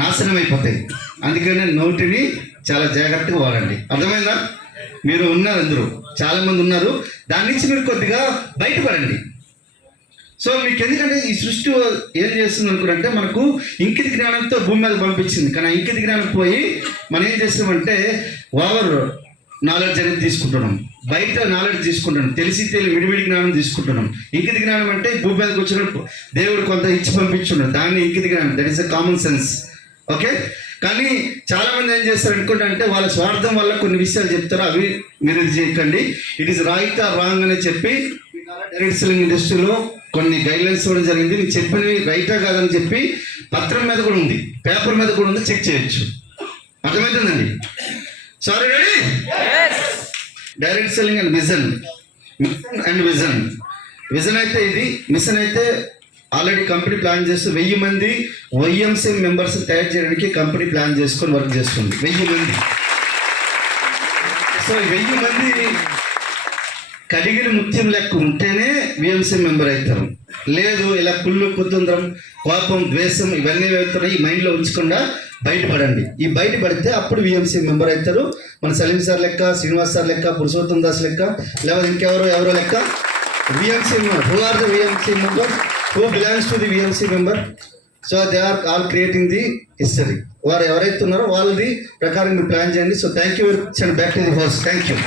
నాశనం అయిపోతాయి. అందుకనే నోటిని చాలా జాగ్రత్తగా వాడండి. అర్థమైందా? మీరు ఉన్నారు, అందరూ చాలామంది ఉన్నారు, దాని నుంచి మీరు కొద్దిగా బయటపడండి. సో మీకు ఎందుకంటే ఈ సృష్టి ఏం చేస్తుంది అనుకుంటే మనకు ఇంకిత జ్ఞానంతో భూమి మీద పంపించింది. కానీ ఇంకిత జ్ఞానం పోయి మనం ఏం చేస్తామంటే ఓవర్ నాలెడ్జ్ అనేది తీసుకుంటున్నాం, బయట నాలెడ్జ్ తీసుకుంటున్నాం, తెలిసి విడివిడి జ్ఞానం తీసుకుంటున్నాం. ఇంకిత జ్ఞానం అంటే భూమి మీదకి వచ్చినప్పుడు దేవుడు కొంత ఇచ్చి పంపించున్నాడు, దాన్ని ఇంకిత జ్ఞానం, that is a common sense. Okay. కానీ చాలామంది ఏం చేస్తారు అనుకుంటే వాళ్ళ స్వార్థం వల్ల కొన్ని విషయాలు చెప్తారు, అవి మీరు ఇది చేయకండి. It is right are wrong అని చెప్పి డైరెక్ట్ సెల్లింగ్ ఇండస్ట్రీలో కొన్ని గైడ్లైన్స్ ఇవ్వడం జరిగింది. నీకు చెప్పినవి రైటా కాదని చెప్పి పత్రం మీద కూడా ఉంది, పేపర్ మీద కూడా ఉంది, చెక్ చేయొచ్చు. అర్థమవుతుందండి? Sorry, ready? Direct selling and vision. Vision అయితే ఇది, మిషన్ అయితే ఆల్రెడీ కంపెనీ ప్లాన్ చేస్తూ 1000 మంది వైఎంసీ మెంబర్స్ తయారు చేయడానికి కంపెనీ ప్లాన్ చేసుకొని వర్క్ చేస్తుంది. 1000 మంది. సో 1000 మంది కడిగిన ముత్యం లెక్క ఉంటేనే విఎంసీ మెంబర్ అవుతారు. లేదు ఇలా కుళ్ళు, కుతంత్రం, కోపం, ద్వేషం ఇవన్నీ అవుతున్నాయి, ఈ మైండ్లో ఉంచకుండా బయటపడండి. ఈ బయటపడితే అప్పుడు విఎంసీ మెంబర్ అవుతారు. మన సలీం సార్ లెక్క, శ్రీనివాస్ సార్ లెక్క, పురుషోత్తం దాస్ లెక్క, లేకపోతే ఇంకెవరో లెక్క VMC member. Who are the VMC member? Who belongs to the VMC member? So they are all creating the history. వారు ఎవరైతే ఉన్నారో వాళ్ళది ప్రకారం మీరు ప్లాన్ చేయండి. So thank you very much and back to the house. Thank you.